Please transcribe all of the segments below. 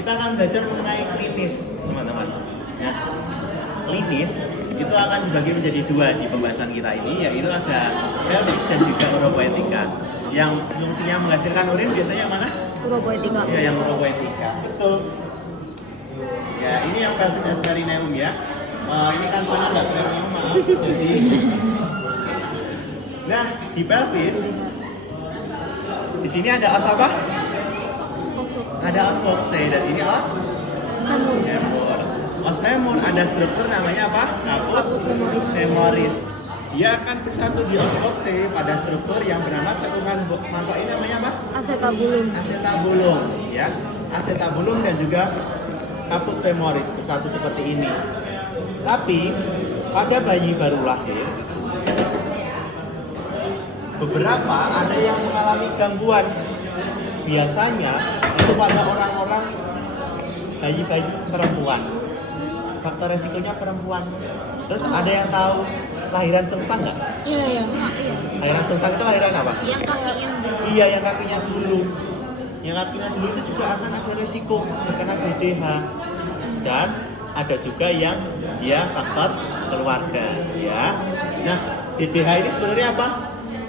kita akan belajar mengenai klinis, teman-teman. Nah, klinis itu akan dibagi menjadi dua di pembahasan kita ini, yaitu ada pelvis dan juga uropoetika. Yang fungsinya menghasilkan urin biasanya yang mana? Uropoetika. Ya, yang uropoetika. Betul. Ya, ini yang pelvis and perineum ya. Ini kan soalnya nggak perineum, maaf. Jadi, nah di pelvis, di sini ada os apa? Ada os coxae dan ini os Femur. femur. Os femur ada struktur namanya apa? Caput femoris. Femoris. Dia akan bersatu di os coxae pada struktur yang bernama cekungan mangkok ini namanya apa? Acetabulum. Acetabulum, ya. Acetabulum dan juga caput femoris bersatu seperti ini. Tapi pada bayi baru lahir, beberapa ada yang mengalami gangguan. Biasanya itu pada orang-orang bayi-bayi perempuan. Faktor resikonya perempuan. Terus ada yang tahu lahiran sungsang nggak? Iya, iya. Lahiran sungsang itu lahiran apa? Yang kakinya dulu. Iya, yang kakinya dulu. Yang kakinya dulu itu juga akan ada resiko terkena DDH. Dan ada juga yang dia faktor keluarga, ya. Nah, DDH ini sebenarnya apa?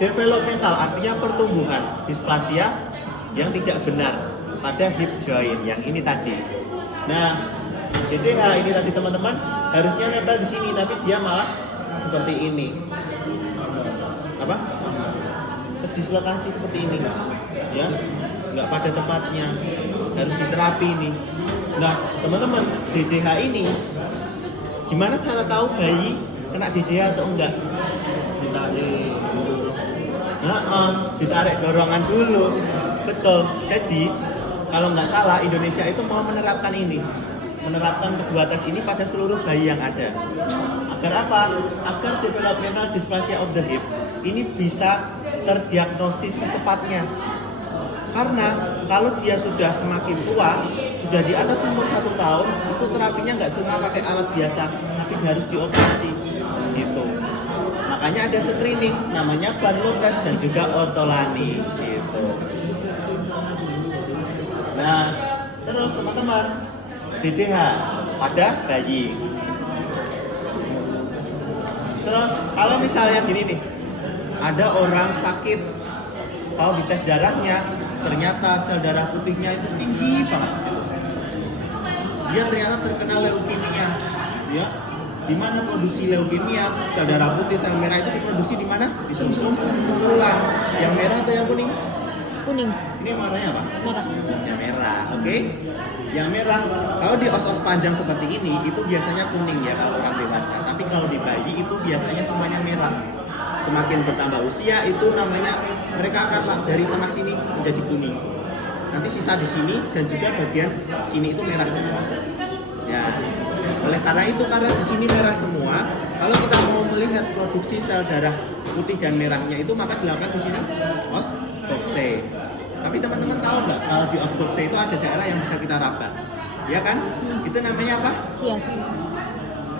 Developmental, artinya pertumbuhan, displasia yang tidak benar pada hip joint yang ini tadi. Nah, DDH ini tadi teman-teman harusnya nempel di sini, tapi dia malah seperti ini. Apa? Terdislokasi seperti ini, ya, nggak pada tempatnya, harus diterapi ini. Nah, teman-teman, DDH ini gimana cara tahu bayi kena DDH atau enggak? Ditarik dorongan dulu. Betul. Jadi kalau nggak salah Indonesia itu mau menerapkan ini, menerapkan kedua tes ini pada seluruh bayi yang ada. Agar apa? Agar developmental dysplasia of the hip ini bisa terdiagnosis secepatnya. Karena kalau dia sudah semakin tua, sudah di atas umur 1 tahun, itu terapinya nggak cuma pakai alat biasa, tapi harus dioperasi, gitu. Makanya ada screening, namanya Barlow test dan juga ortolani, gitu. Nah, terus teman-teman, DDH pada bayi. Terus kalau misalnya gini nih, ada orang sakit, kalau dites darahnya ternyata sel darah putihnya itu tinggi banget. Dia ternyata terkena leukemia, ya. Di mana produksi leukemia, sel darah putih, sel merah itu diproduksi di mana? Di sumsum tulang. Yang merah atau yang kuning? Kuning. Ini warnanya apa? Merah. Yang merah, oke? Yang merah, kalau di os-os panjang seperti ini, itu biasanya kuning ya kalau orang dewasa. Tapi kalau di bayi itu biasanya semuanya merah. Semakin bertambah usia itu namanya mereka akan dari tengah sini menjadi kuning. Nanti sisa di sini dan juga bagian sini itu merah semua. Ya. Oleh karena itu, karena di sini merah semua, kalau kita mau melihat produksi sel darah putih dan merahnya itu maka dilakukan di sini os coxae. Tapi teman-teman tahu nggak kalau di os coxae itu ada daerah yang bisa kita raba, ya kan? Itu namanya apa? Sias.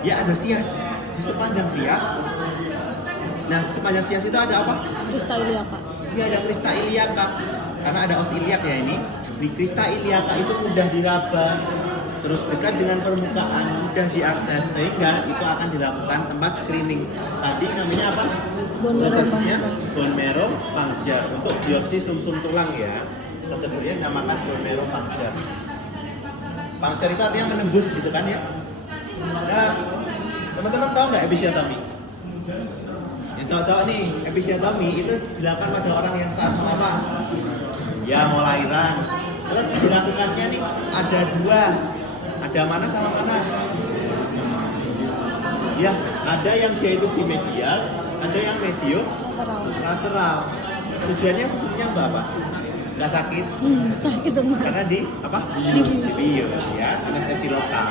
Ya, ada sias di sepanjang sias. Nah, di sepanjang sias itu ada apa? Krista iliaca. Ini ada krista iliaca. Karena ada os iliak ya ini. Di krista iliaca itu mudah diraba, terus dekat dengan permukaan, mudah diakses, sehingga itu akan dilakukan tempat screening. Tadi namanya apa? Bone marrow Prosesnya puncture. bone marrow puncture untuk biopsi sumsum tulang ya. Prosedurnya dinamakan bone marrow puncture. Puncture itu artinya menembus gitu kan ya. Nah, teman-teman tahu nggak episiotomi? Yang cocok nih, episiotomi itu dilakukan pada orang yang saat mau apa? Ya, mau lahiran. Terus dilakukannya nih ada dua. Ada mana sama mana? Ya, ada yang dia itu di medial, ada yang medio Lateral. lateral. Tujuannya fungsinya apa? Nggak sakit, Sakit tuh mas. karena di apa? Di bius ya, anestesi lokal.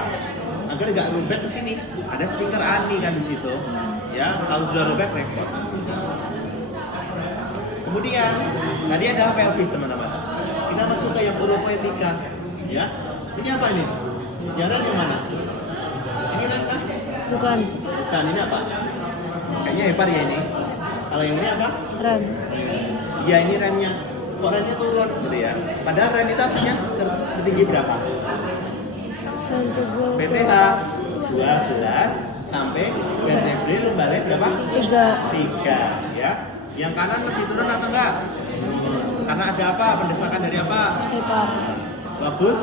Agar nggak robek ke sini, ada stiker ani kan di situ. Ya, kalau sudah robek repot. Kemudian tadi ada pelvis teman-teman. Kita masuk ke yang uropoetika. Ya, ini apa ini? Jalan yang mana? Ini kan? Bukan. Bukan, ini apa? Kayaknya hepar ya ini. Kalau yang ini apa? Rem. Ya ini remnya. Kok remnya turun gitu ya? Padahal rem itu aslinya setinggi berapa? VTH 12 sampai vertebrae lumbalnya berapa? 3 ya. Yang kanan lebih turun atau enggak? Karena ada apa? Pendesakan dari apa? Hepar. Lobus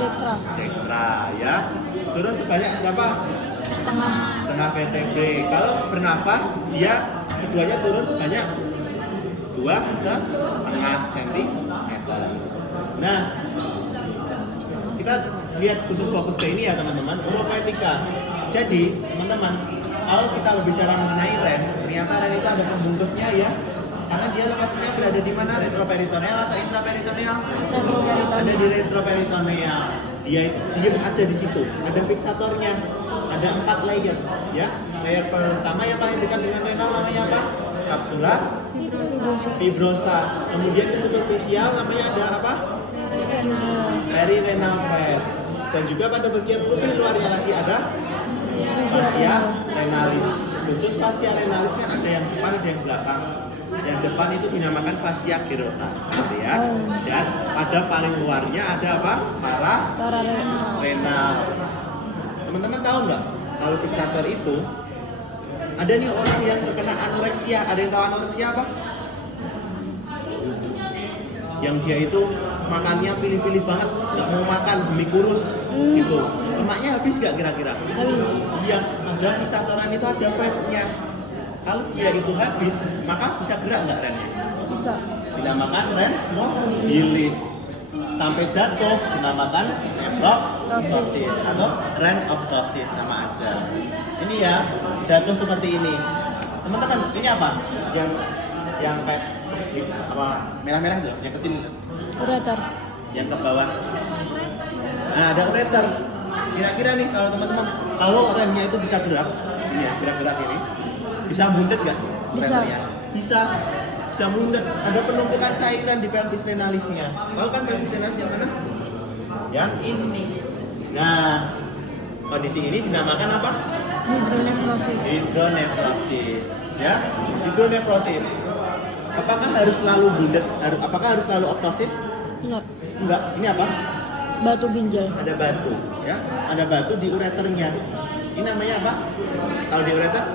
Dextra. dextra ya. Turun sebanyak berapa? Setengah vertebrae. Kalau bernafas dia keduanya turun sebanyak 2,5 cm. Nah, kita lihat khusus fokus ke ini ya teman-teman, uropoetika. Jadi teman-teman, kalau kita berbicara mengenai REN, ternyata REN itu ada pembungkusnya ya. Karena dia lokasinya berada di mana? Retroperitoneal atau intraperitoneal? Ada di retroperitoneal. Dia itu diem aja di situ. Ada fiksatornya. Ada 4 layer ya. Layer pertama yang paling dekat dengan renal namanya apa? Kapsula fibrosa. Kemudian ke superficial namanya ada apa? Perirenal fat. Dan juga pada bagian lebih luarnya lagi ada fascia renalis. Khusus fascia renalis kan ada yang depan ada yang belakang. Yang depan itu dinamakan fascia gerota, gitu ya. Dan pada paling luarnya ada apa? Pararenal. Teman-teman tahu nggak kalau fiksator itu ada nih orang yang terkena anoreksia. Ada yang tahu anoreksia apa? Yang dia itu makannya pilih-pilih banget, nggak mau makan demi kurus, gitu. Lemaknya habis nggak kira-kira? Habis. Iya, ada fiksatoran itu ada fatnya. Kalau dia itu habis, maka bisa gerak nggak rennya? Bisa. Dinamakan ren mobilis. Sampai jatuh dinamakan neproptosis atau renoptosis, sama aja. Ini ya, jatuh seperti ini. Teman-teman, ini apa? Yang kayak apa merah-merah itu, yang kecil itu. Ureter. Yang ke bawah. Nah, ada ureter. Kira-kira nih kalau teman-teman, kalau rennya itu bisa gerak, ini ya, gerak-gerak ini. Bisa mundet nggak? Bisa. Bisa mundet. Ada penumpukan cairan di pelvis renalisnya. Tahu kan pelvis renalis yang mana? Yang ini. Nah, kondisi ini dinamakan apa? Hidronefrosis. Ya, hidronefrosis. Apakah harus selalu bundet? Apakah harus selalu optosis? Enggak. Ini apa? Batu ginjal. Ada batu, ya. Ada batu di ureternya. Ini namanya apa? Kalau di ureter?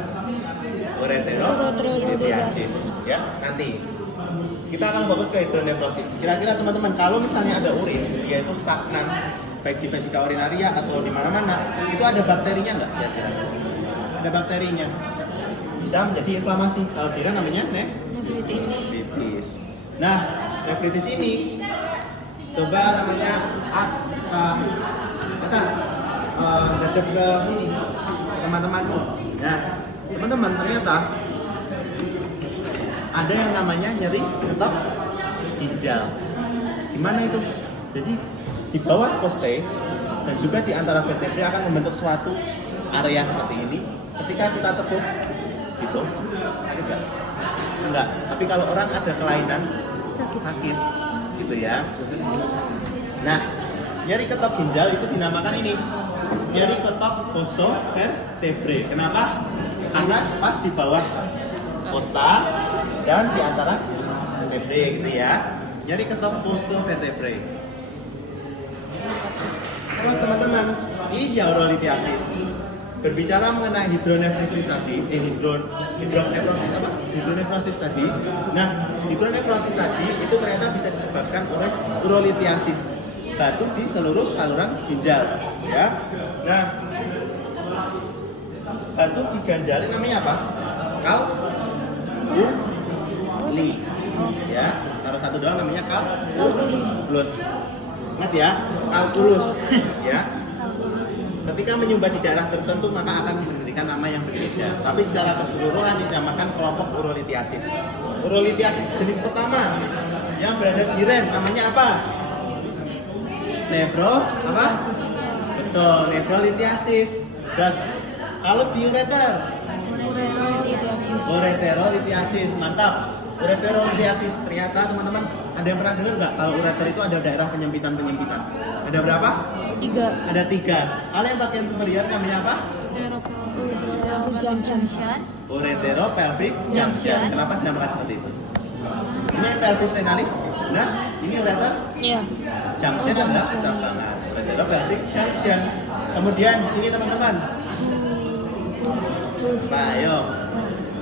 Ureterolithiasis, ya. Nanti kita akan fokus ke hidronefrosis. Kira-kira teman-teman, kalau misalnya ada urin, dia itu stagnan, baik di vesika urinaria atau di mana-mana, itu ada bakterinya nggak? Kira-kira ada bakterinya, bisa menjadi inflamasi. Kalau tidak namanya nefritis. Nah, nefritis ini coba namanya hadap ke sini teman-temanmu. Nah, teman-teman, ternyata ada yang namanya nyeri ketok ginjal. Gimana itu? Jadi di bawah poste dan juga di antara vertebrae akan membentuk suatu area seperti ini. Ketika kita tepuk, gitu, enggak. Tapi kalau orang ada kelainan, sakit, gitu ya. Nah, nyeri ketok ginjal itu dinamakan ini nyeri ketok costovertebrae. Kenapa? Karena pas di bawah costa dan di antara vertebrae, gitu ya. Nyeri ketok costovertebrae. Terus teman-teman, ini dia urolithiasis. Berbicara mengenai hidronefrosis tadi, hidronefrosis tadi. Nah, hidronefrosis tadi itu ternyata bisa disebabkan oleh urolithiasis, batu di seluruh saluran ginjal, ya. Nah, batu di ganjalin namanya apa? Kalkuli, ya. Kalau satu doang namanya kalkulus. Ingat ya, kalkulus, ya. Ketika menyumbat di daerah tertentu maka akan memberikan nama yang berbeda. Tapi secara keseluruhan dinamakan kelompok urolithiasis. Urolithiasis jenis pertama yang berada di REN namanya apa? Betul, nefrolithiasis. Dan kalau di ureter? Ureterolithiasis, mantap. Ureterolithiasis, ternyata teman-teman ada yang pernah dengar nggak kalau ureter itu ada daerah penyempitan? Ada berapa? 3. Ada 3. Kalau yang bagian superior namanya apa? Ureteropelvic junction. Kenapa dinamakan seperti itu? Ini pelvis renalis. Nah, ini ureter Iya. junction adalah cabangan. Logarithm junction. Kemudian di sini teman-teman. Nah, ayo.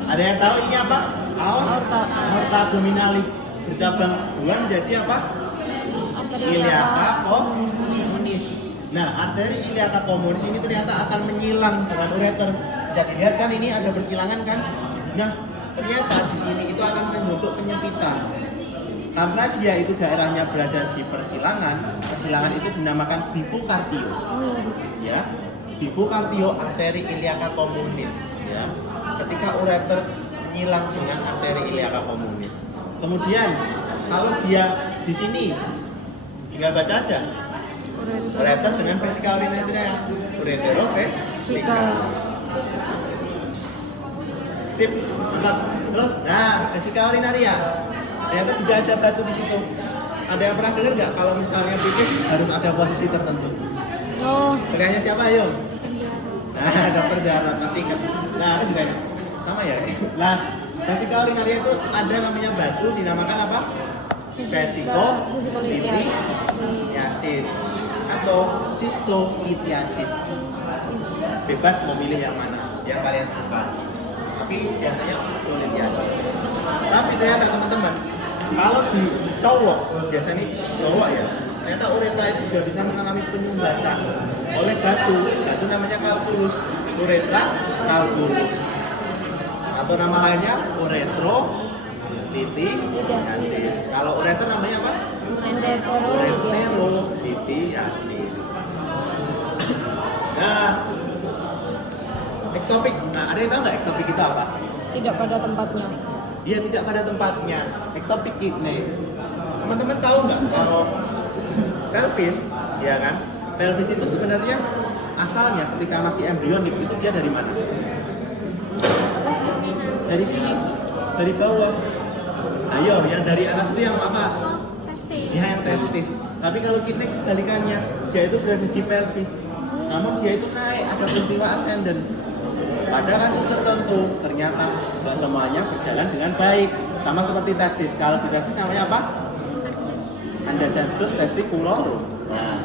Ada yang tahu ini apa? Aorta. Aorta abdominalis bercabang dua menjadi apa? Iliaca communis. Nah, arteri iliaca communis ini ternyata akan menyilang dengan ureter. Bisa dilihat kan ini ada persilangan kan? Nah, ternyata di sini itu akan membentuk penyempitan. Karena dia itu daerahnya berada di persilangan, persilangan itu dinamakan bifurcatio. Oh Ya, iya. bifurcatio arteri iliaca communis. Ya, ketika ureter menyilang dengan arteri iliaca communis. Kemudian kalau dia di sini, tinggal baca aja. Ureter dengan vesica urinaria, ureterovesical. Sip, mantap. Terus, nah, vesica urinaria. Ternyata juga ada batu di situ. Ada yang pernah dengar nggak kalau misalnya pipis harus ada posisi tertentu? Oh. Terkayaknya siapa, ayo? Nah, dokter Zahra pasti ingat. Nah, aku juga ingat. Sama ya. Nah, vesica urinaria itu ada namanya batu dinamakan apa? Vesicolitis atau cystolithiasis. Bebas memilih yang mana yang kalian suka. Tapi biasanya cystolithiasis. Tapi ternyata teman-teman, kalau di cowok, biasanya cowok ya, ternyata uretra itu juga bisa mengalami penyumbatan oleh batu. Batu namanya calculus, uretra calculus. Atau nama lainnya uretrolithiasis. Kalau ureter namanya apa? Ureterolithiasis. Nah, ektopik. Nah, ada yang tahu nggak ektopik itu apa? Tidak pada tempatnya. Dia tidak pada tempatnya. Ectopic kidney. Teman-teman tahu nggak kalau pelvis, ya kan? Pelvis itu sebenarnya asalnya ketika masih embrionik itu dia dari mana? Dari sini, dari bawah. Ayo, yang dari atas itu yang apa? Ya, yang testis. Tapi kalau kidney kebalikannya, dia itu berada di pelvis. Namun dia itu naik, ada peristiwa ascendant. Pada kasus tertentu, ternyata nggak semuanya berjalan dengan baik. Sama seperti testis. Kalau di testis namanya apa? Undescendus testiculorum. Nah,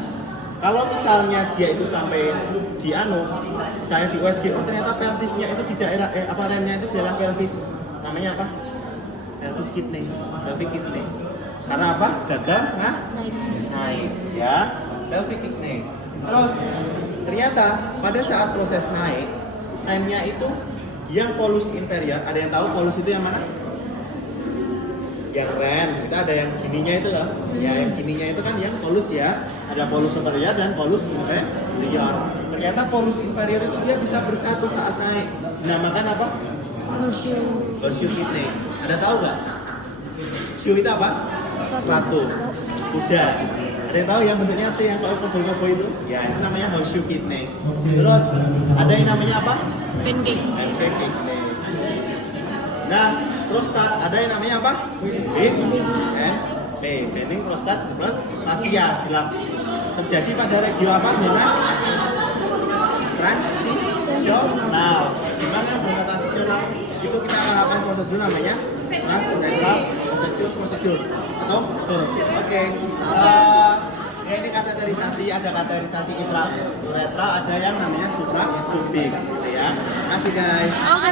kalau misalnya dia itu sampai di misalnya di USG, oh ternyata pelvisnya itu di daerah remnya itu di dalam pelvis. Namanya apa? Pelvis kidney, pelvic kidney. Karena apa? Gagal naik, ya, pelvic kidney. Terus ternyata pada saat proses naiknya itu yang polus inferior, ada yang tahu polus itu yang mana? Yang ren, kita ada yang gininya itu loh. Ya, yang gininya itu kan yang polus ya. Ada polus superior dan polus inferior. Ternyata polus inferior itu dia bisa bersatu saat naik. Dinamakan apa? Horseshoe kidney. Ada tahu nggak? Shoe itu apa? Batu. Kuda. Ada yang tahu yang bentuknya T yang kalau kebo-kebo itu? Ya, itu namanya horseshoe kidney. Terus ada yang namanya apa? Pancake. Pancake kidney. Nah, prostat ada yang namanya apa? Bending prostat hiperplasia terjadi pada regio apa? Dengan transisional. Gimana zona transisional? Itu kita akan lakukan prosedur namanya transventral prosedur atau oke. Ini kateterisasi, ada kateterisasi intrauretral, ada yang namanya suprapubik, gitu ya. Terima kasih guys. Oke.